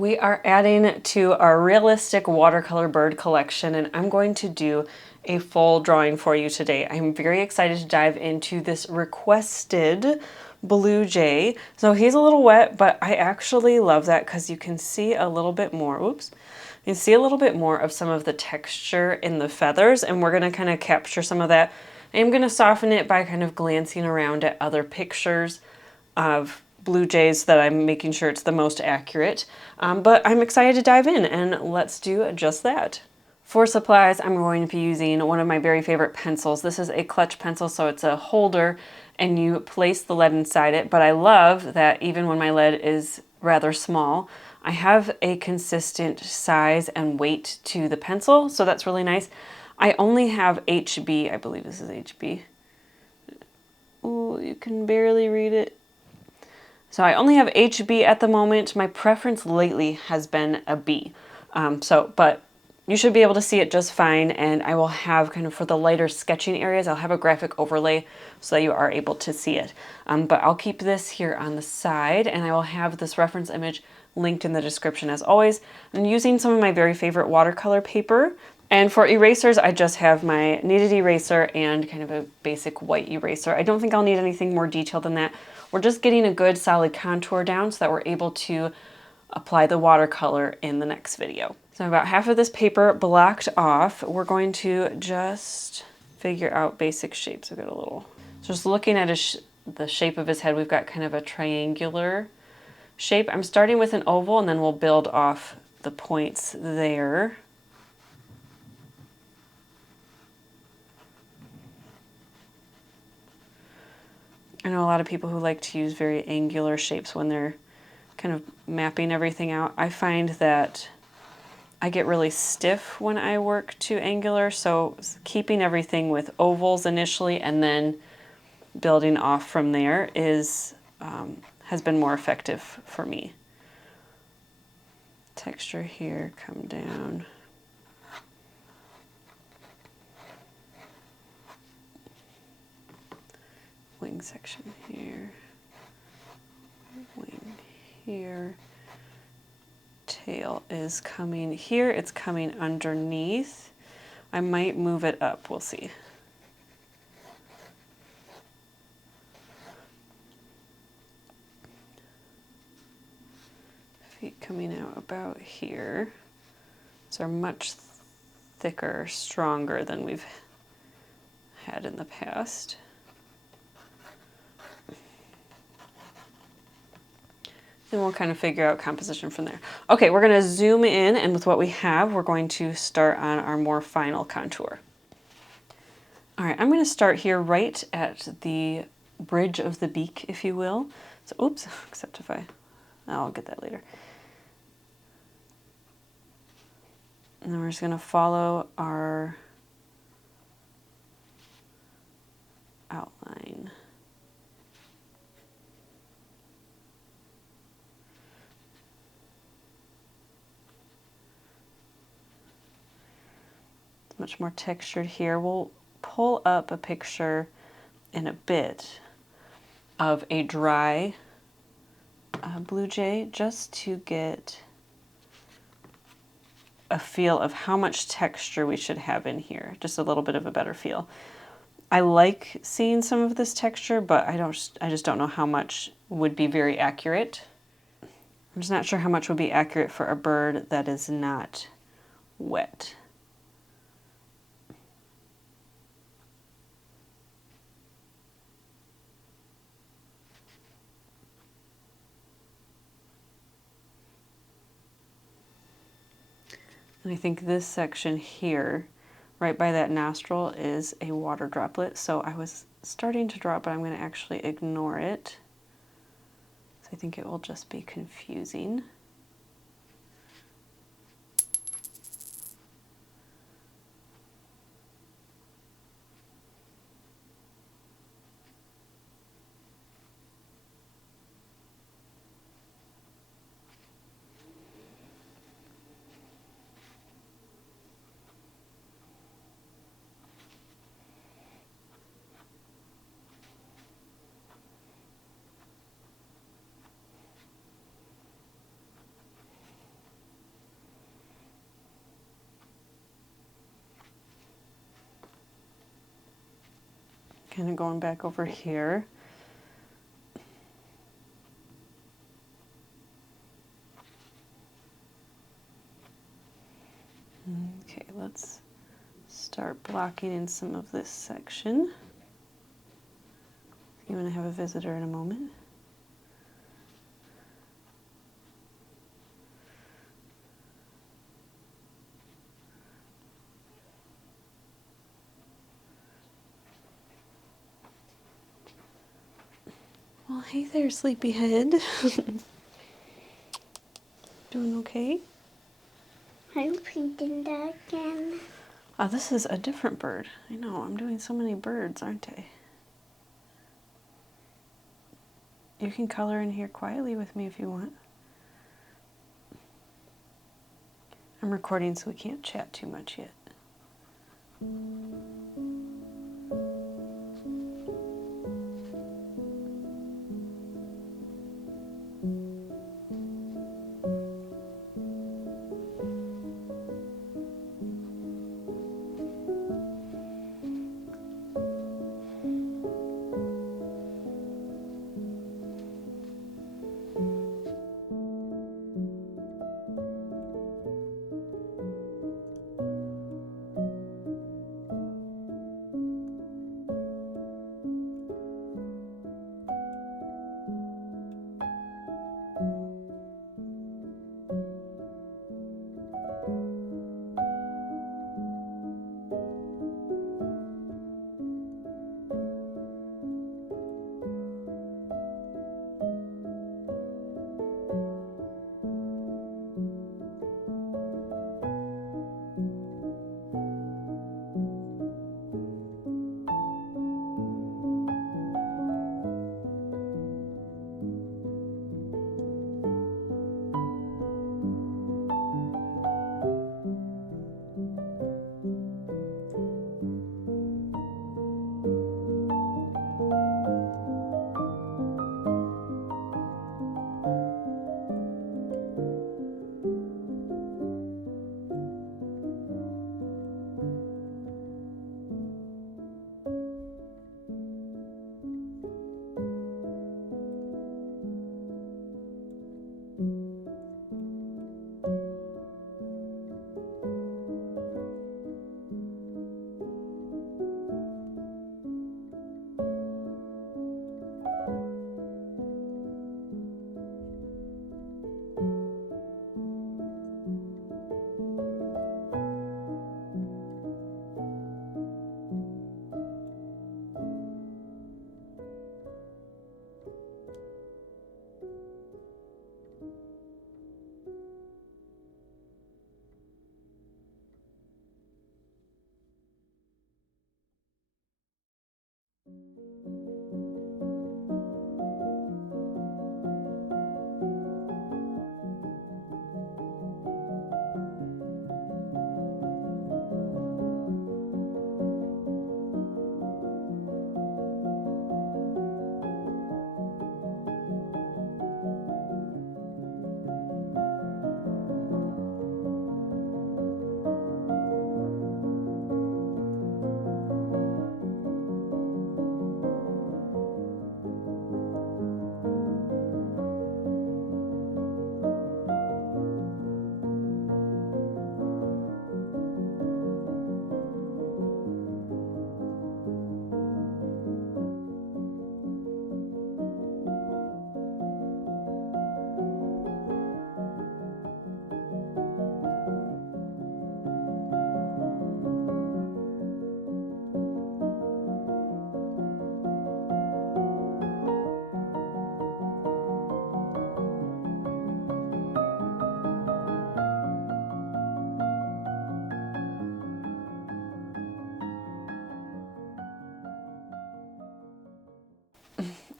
We are adding to our realistic watercolor bird collection, and I'm going to do a full drawing for you today. I'm very excited to dive into this requested blue jay. So he's a little wet, but I actually love that because you can see a little bit more, oops, you can see a little bit more of some of the texture in the feathers, and we're gonna kind of capture some of that. I'm gonna soften it by kind of glancing around at other pictures of blue jays that I'm making sure it's the most accurate. But I'm excited to dive in, and let's do just that. For supplies, I'm going to be using one of my very favorite pencils. This is a clutch pencil, so it's a holder and you place the lead inside it. But I love that even when my lead is rather small, I have a consistent size and weight to the pencil, so that's really nice. I only have HB, I believe this is HB. Ooh, you can barely read it. So I only have HB at the moment. My preference lately has been a B. But you should be able to see it just fine. And I will have kind of for the lighter sketching areas, I'll have a graphic overlay so that you are able to see it. But I'll keep this here on the side, and I will have this reference image linked in the description as always. I'm using some of my very favorite watercolor paper. And for erasers, I just have my kneaded eraser and kind of a basic white eraser. I don't think I'll need anything more detailed than that. We're just getting a good solid contour down so that we're able to apply the watercolor in the next video. So about half of this paper blocked off. We're going to just figure out basic shapes. I've got a little, just looking at the shape of his head, we've got kind of a triangular shape. I'm starting with an oval and then we'll build off the points there. I know a lot of people who like to use very angular shapes when they're kind of mapping everything out. I find that I get really stiff when I work too angular, so keeping everything with ovals initially and then building off from there is has been more effective for me. Texture here, come down. Wing section here, wing here, tail is coming here, it's coming underneath. I might move it up, we'll see. Feet coming out about here. These are much thicker, stronger than we've had in the past. And we'll kind of figure out composition from there. Okay, we're gonna zoom in, and with what we have, we're going to start on our more final contour. All right, I'm gonna start here right at the bridge of the beak, if you will. So, oops, except if I'll get that later. And then we're just gonna follow our outline. Much more textured here. We'll pull up a picture in a bit of a dry blue jay just to get a feel of how much texture we should have in here, just a little bit of a better feel. I like seeing some of this texture, but I just don't know how much would be very accurate. I'm just not sure how much would be accurate for a bird that is not wet. And I think this section here, right by that nostril, is a water droplet. So I was starting to draw it, but I'm going to actually ignore it. So I think it will just be confusing. Kind of going back over here. Okay, let's start blocking in some of this section. You want to have a visitor in a moment. Well, hey there, sleepyhead. Doing okay? I'm painting that again. Oh, this is a different bird. I know, I'm doing so many birds, aren't I? You can color in here quietly with me if you want. I'm recording so we can't chat too much yet.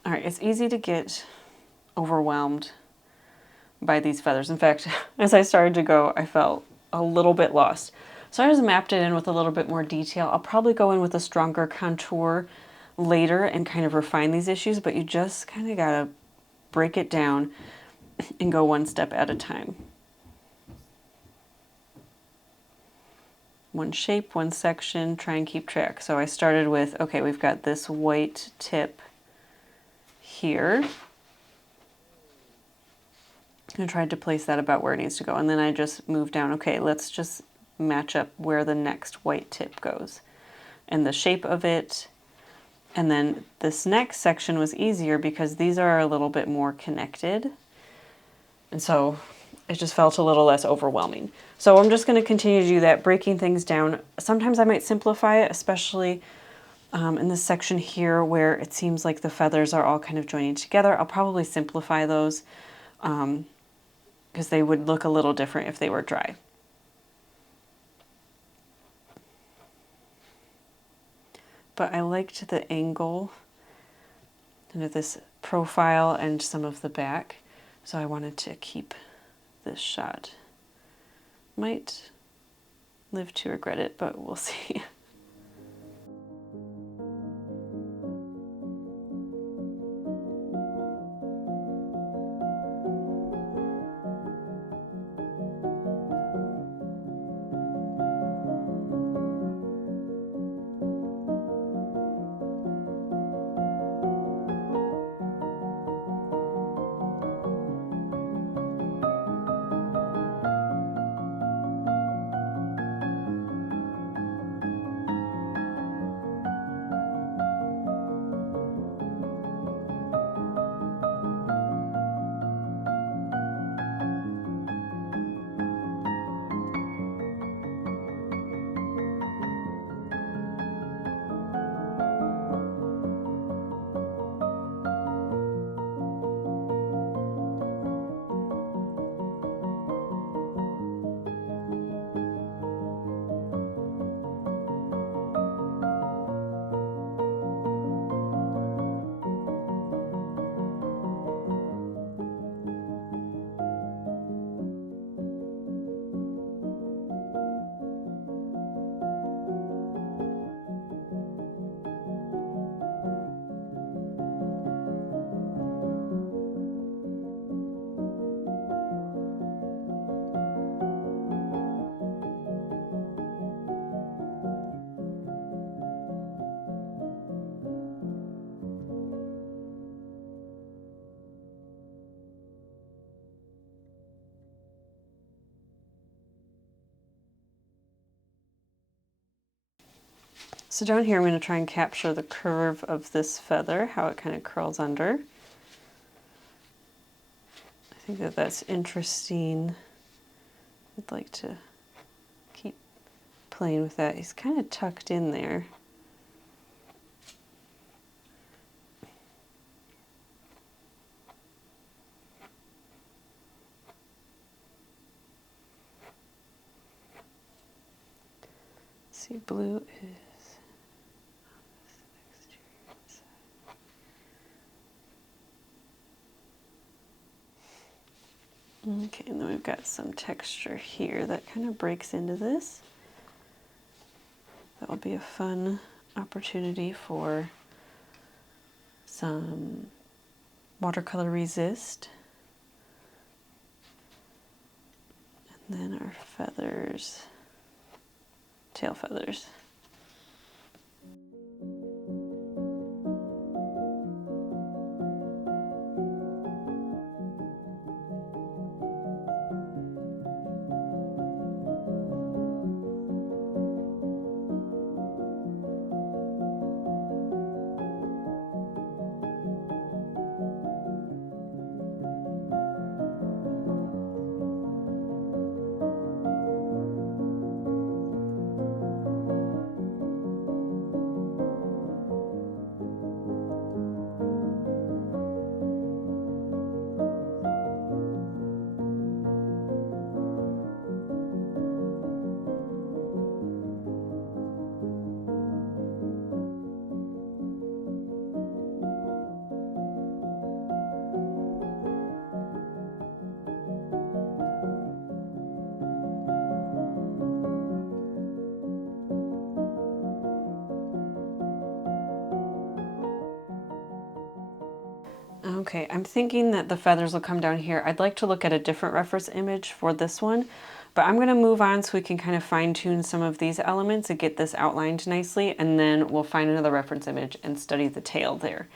All right, it's easy to get overwhelmed by these feathers. In fact, as I started to go, I felt a little bit lost. So I just mapped it in with a little bit more detail. I'll probably go in with a stronger contour later and kind of refine these issues, but you just kind of gotta break it down and go one step at a time. one shape, one section, try and keep track. So I started with, okay, we've got this white tip here. I tried to place that about where it needs to go. And then I just moved down, okay, let's just match up where the next white tip goes and the shape of it. And then this next section was easier because these are a little bit more connected. And so it just felt a little less overwhelming. So I'm just going to continue to do that, breaking things down. Sometimes I might simplify it, especially in this section here where it seems like the feathers are all kind of joining together. I'll probably simplify those because they would look a little different if they were dry. But I liked the angle of this profile and some of the back, so I wanted to keep this shot. Might live to regret it, but we'll see. So down here I'm going to try and capture the curve of this feather, how it kind of curls under. I think that that's interesting. I'd like to keep playing with that. He's kind of tucked in there. Let's see, blue is okay, and then we've got some texture here that kind of breaks into this. That will be a fun opportunity for some watercolor resist. And then our feathers, tail feathers. Okay, I'm thinking that the feathers will come down here. I'd like to look at a different reference image for this one, But I'm gonna move on so we can kind of fine tune some of these elements and get this outlined nicely, and then we'll find another reference image and study the tail there.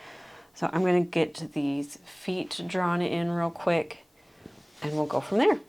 So I'm gonna get these feet drawn in real quick and we'll go from there.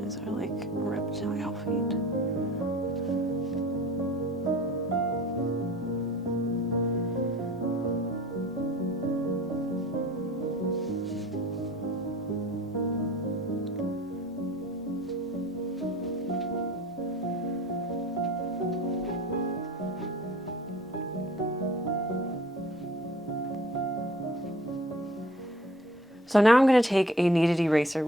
These are like reptile feet. So now I'm going to take a kneaded eraser,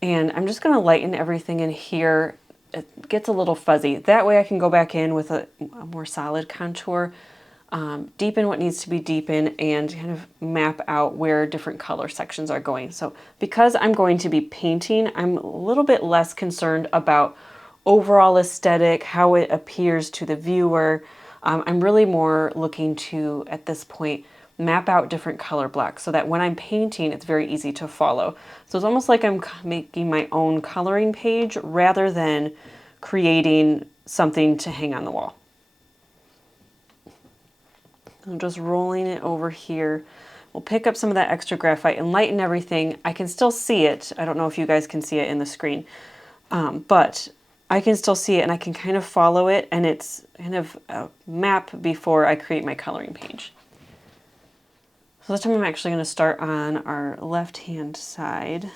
and I'm just going to lighten everything in here. It gets a little fuzzy. That way I can go back in with a more solid contour, deepen what needs to be deepened, and kind of map out where different color sections are going. So because I'm going to be painting, I'm a little bit less concerned about overall aesthetic, how it appears to the viewer. I'm really more looking to, at this point, map out different color blocks so that when I'm painting, it's very easy to follow. So it's almost like I'm making my own coloring page rather than creating something to hang on the wall. I'm just rolling it over here. We'll pick up some of that extra graphite and lighten everything. I can still see it. I don't know if you guys can see it in the screen, but I can still see it and I can kind of follow it, and it's kind of a map before I create my coloring page. So this time I'm actually going to start on our left-hand side.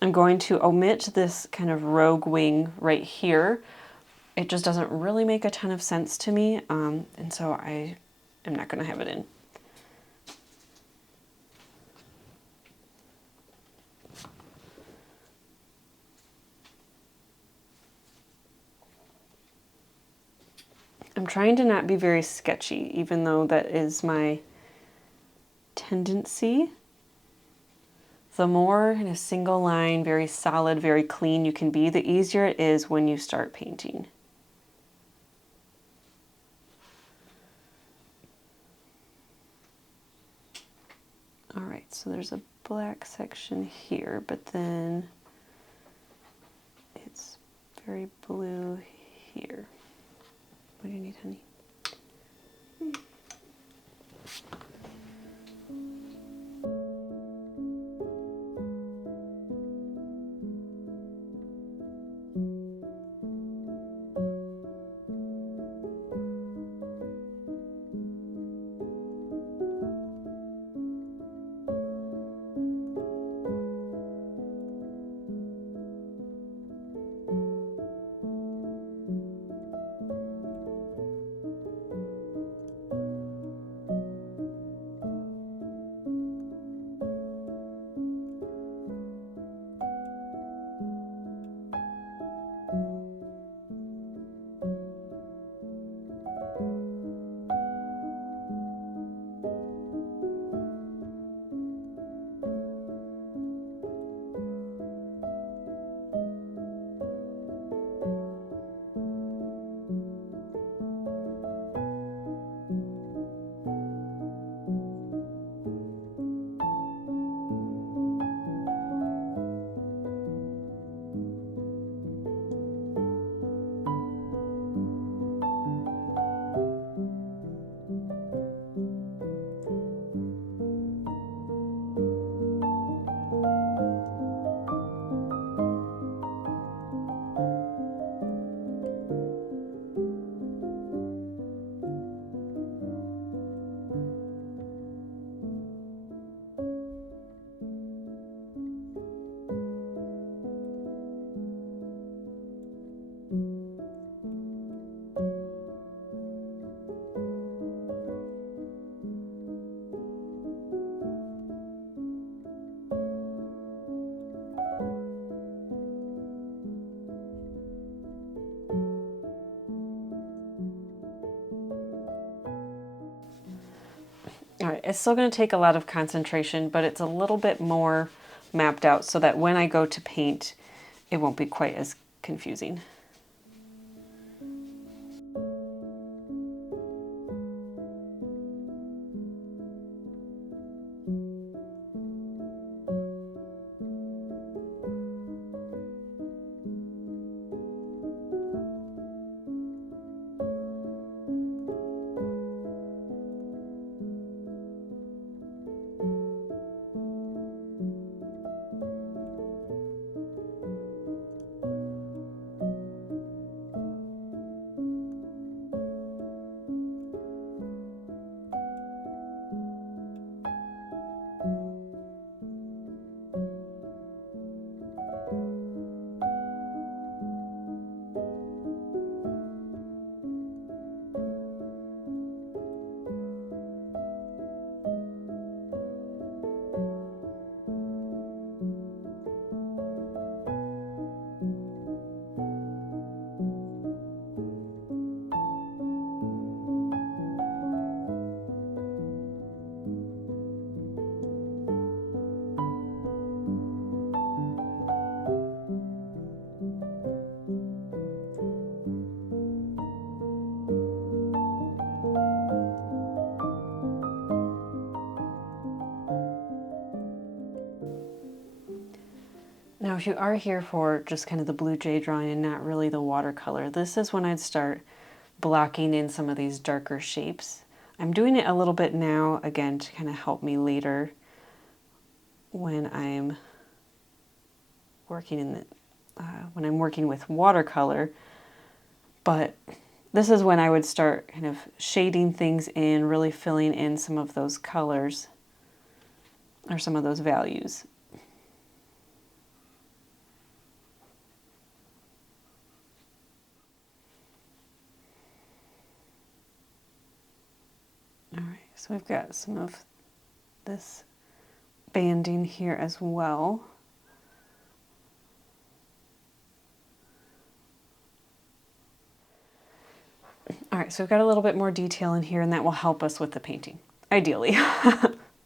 I'm going to omit this kind of rogue wing right here. It just doesn't really make a ton of sense to me, and so I am not going to have it in. I'm trying to not be very sketchy, even though that is my tendency. The more in a single line, very solid, very clean you can be, the easier it is when you start painting. All right, so there's a black section here, but then it's very blue here. What do you need, honey? All right, it's still going to take a lot of concentration, but it's a little bit more mapped out so that when I go to paint, it won't be quite as confusing. Now, if you are here for just kind of the blue jay drawing and not really the watercolor, this is when I'd start blocking in some of these darker shapes. I'm doing it a little bit now, again, to kind of help me later when I'm working with watercolor. But this is when I would start kind of shading things in, really filling in some of those colors or some of those values. All right, so we've got some of this banding here as well. All right, so we've got a little bit more detail in here, and that will help us with the painting, ideally.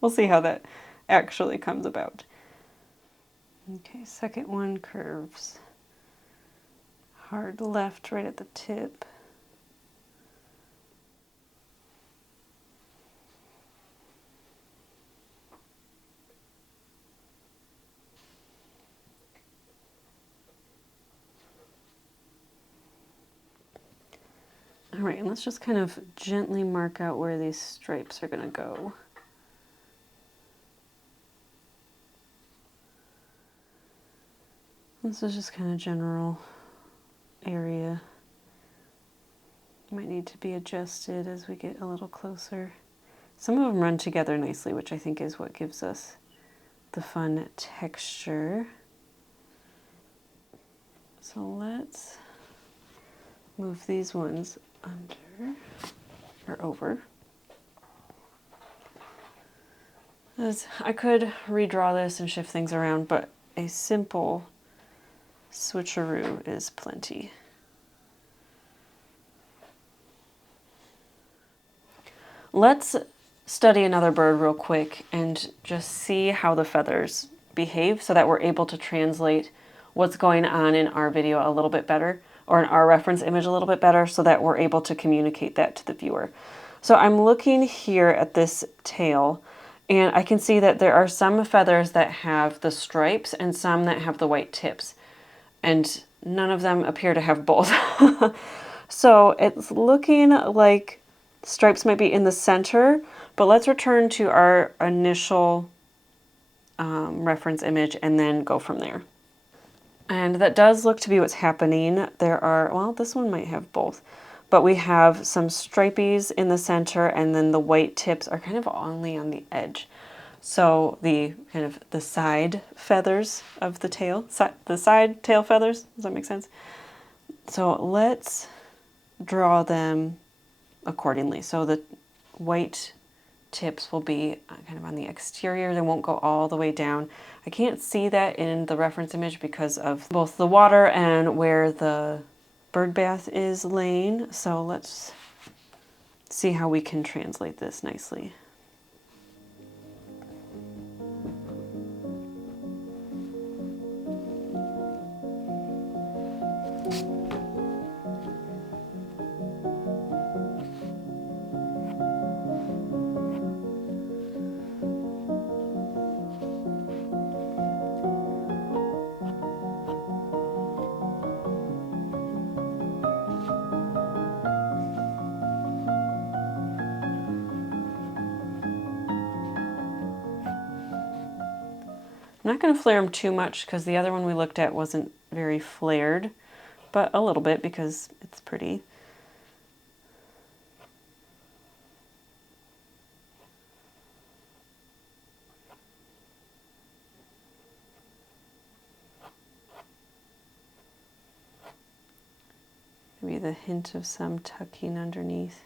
We'll see how that actually comes about. Okay, second one curves hard left right at the tip. All right, and let's just kind of gently mark out where these stripes are going to go. This is just kind of general area. Might need to be adjusted as we get a little closer. Some of them run together nicely, which I think is what gives us the fun texture. So let's move these ones under or over. As I could redraw this and shift things around, but a simple switcheroo is plenty. Let's study another bird real quick and just see how the feathers behave so that we're able to translate what's going on in our video a little bit better, or in our reference image a little bit better, so that we're able to communicate that to the viewer. So I'm looking here at this tail, and I can see that there are some feathers that have the stripes and some that have the white tips, and none of them appear to have both. So it's looking like stripes might be in the center, but let's return to our initial reference image and then go from there. And that does look to be what's happening. There are, well, this one might have both, but we have some stripies in the center, and then the white tips are kind of only on the edge. So the kind of the side feathers of the tail, the side tail feathers, does that make sense? So let's draw them accordingly. So the white tips will be kind of on the exterior. They won't go all the way down. I can't see that in the reference image because of both the water and where the bird bath is laying. So let's see how we can translate this nicely. I'm not going to flare them too much because the other one we looked at wasn't very flared, but a little bit because it's pretty. Maybe the hint of some tucking underneath.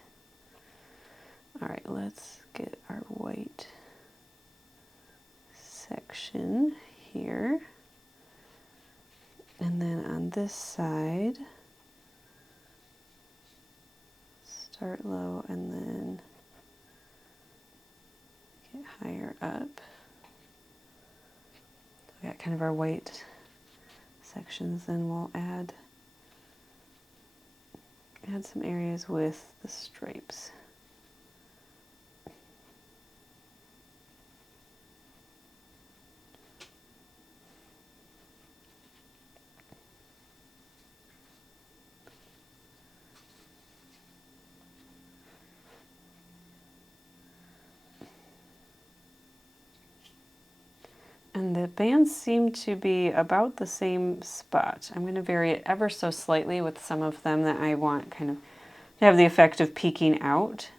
All right, let's get our white section here. And then on this side, start low and then get higher up. We got kind of our white sections, then we'll add some areas with the stripes. And the bands seem to be about the same spot. I'm going to vary it ever so slightly with some of them that I want kind of to have the effect of peeking out.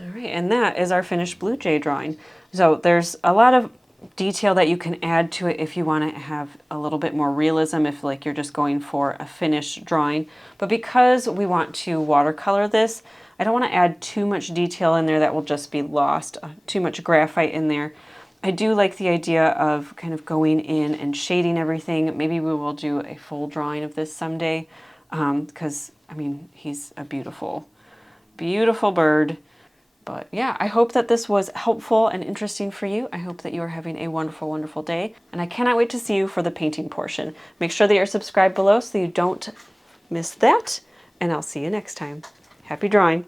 All right, and that is our finished blue jay drawing. So there's a lot of detail that you can add to it if you want to have a little bit more realism, if like you're just going for a finished drawing. But because we want to watercolor this, I don't want to add too much detail in there that will just be lost, too much graphite in there. I do like the idea of kind of going in and shading everything. Maybe we will do a full drawing of this someday because, I mean, he's a beautiful, beautiful bird. But yeah, I hope that this was helpful and interesting for you. I hope that you are having a wonderful, wonderful day. And I cannot wait to see you for the painting portion. Make sure that you're subscribed below so you don't miss that. And I'll see you next time. Happy drawing.